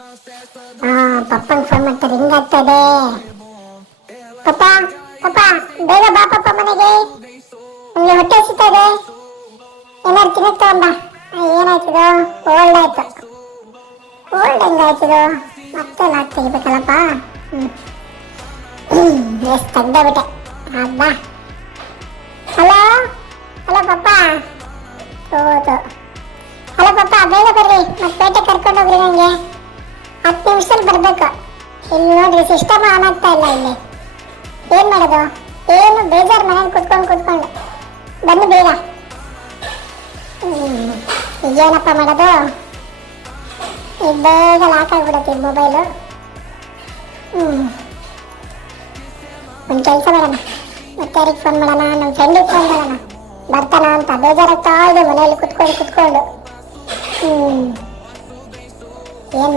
ಹಾ, ಪಪ್ಪಂಗೆ ಫೋನ್ ಮಾಡ್ತಾರೆ, ರಿಂಗ್ ಆಗ್ತದೆ. ಪಪ್ಪ ಪಪ್ಪ, ಬೇಗ ಬಾ ಪಪ್ಪ ಮನೆಗೆ, ನಮಗೆ ಹೊಟ್ಟೆ ಹಸಿತದೆ, ಏನಾರು ತಿನ್ನಕ್ ತಗೊಂಬ. ಏನಾಯ್ತದ? ಕೋಲ್ಡ್ ಆಯ್ತು. ಕೋಲ್ಡ್ ಹೆಂಗಾಯ್ತದ? ಮತ್ತೆ ಲಾಕ್ ತೆಗಿಬೇಕಲ್ಲಪ್ಪ. ಎಷ್ಟು ತೆಗ್ದಬಿಟ್ಟೆ. ಹಬ್ಬ. ಹಲೋ ಹಲೋ ಪಪ್ಪ. ಹೌದು. ಹಲೋ ಪಪ್ಪ, ಬೇಗ ಬರ್ರಿ, ಮತ್ತೆ ಪೇಟೆ ಕರ್ಕೊಂಡು ಹೋಗ್ರಿ. ನನಗೆ 10 ನಿಮಿಷದಲ್ಲಿ ಬರಬೇಕು. ಇಲ್ಲಿ ನೋಡ್ರಿ, ಸಿಸ್ಟಮ್ ಆನ್ ಆಗ್ತಾ ಇಲ್ಲ. ಇಲ್ಲಿ ಏನು ಮಾಡೋದು? ಏನು ಬೇಜಾರು, ಮನೇಲಿ ಕುತ್ಕೊಂಡು ಬನ್ನಿ ಬೇಗ. ಈಗೇನಪ್ಪ ಮಾಡೋದು? ಈಗ ಬೇಗ ಲಾಕ್ ಆಗಿಬಿಡುತ್ತೆ ಈ ಮೊಬೈಲು. ಒಂದು ಕೆಲಸ ಮಾಡೋಣ, ಮತ್ತೆ ಯಾರಿಗೆ ಫೋನ್ ಮಾಡೋಣ? ನಮ್ಮ ಫ್ರೆಂಡಿಗೆ ಫೋನ್ ಮಾಡೋಣ, ಬರ್ತಾನ ಅಂತ. ಬೇಜಾರಾಗ್ತಾ ಇದೆ ಮನೆಯಲ್ಲಿ ಕುತ್ಕೊಂಡು. ಏನು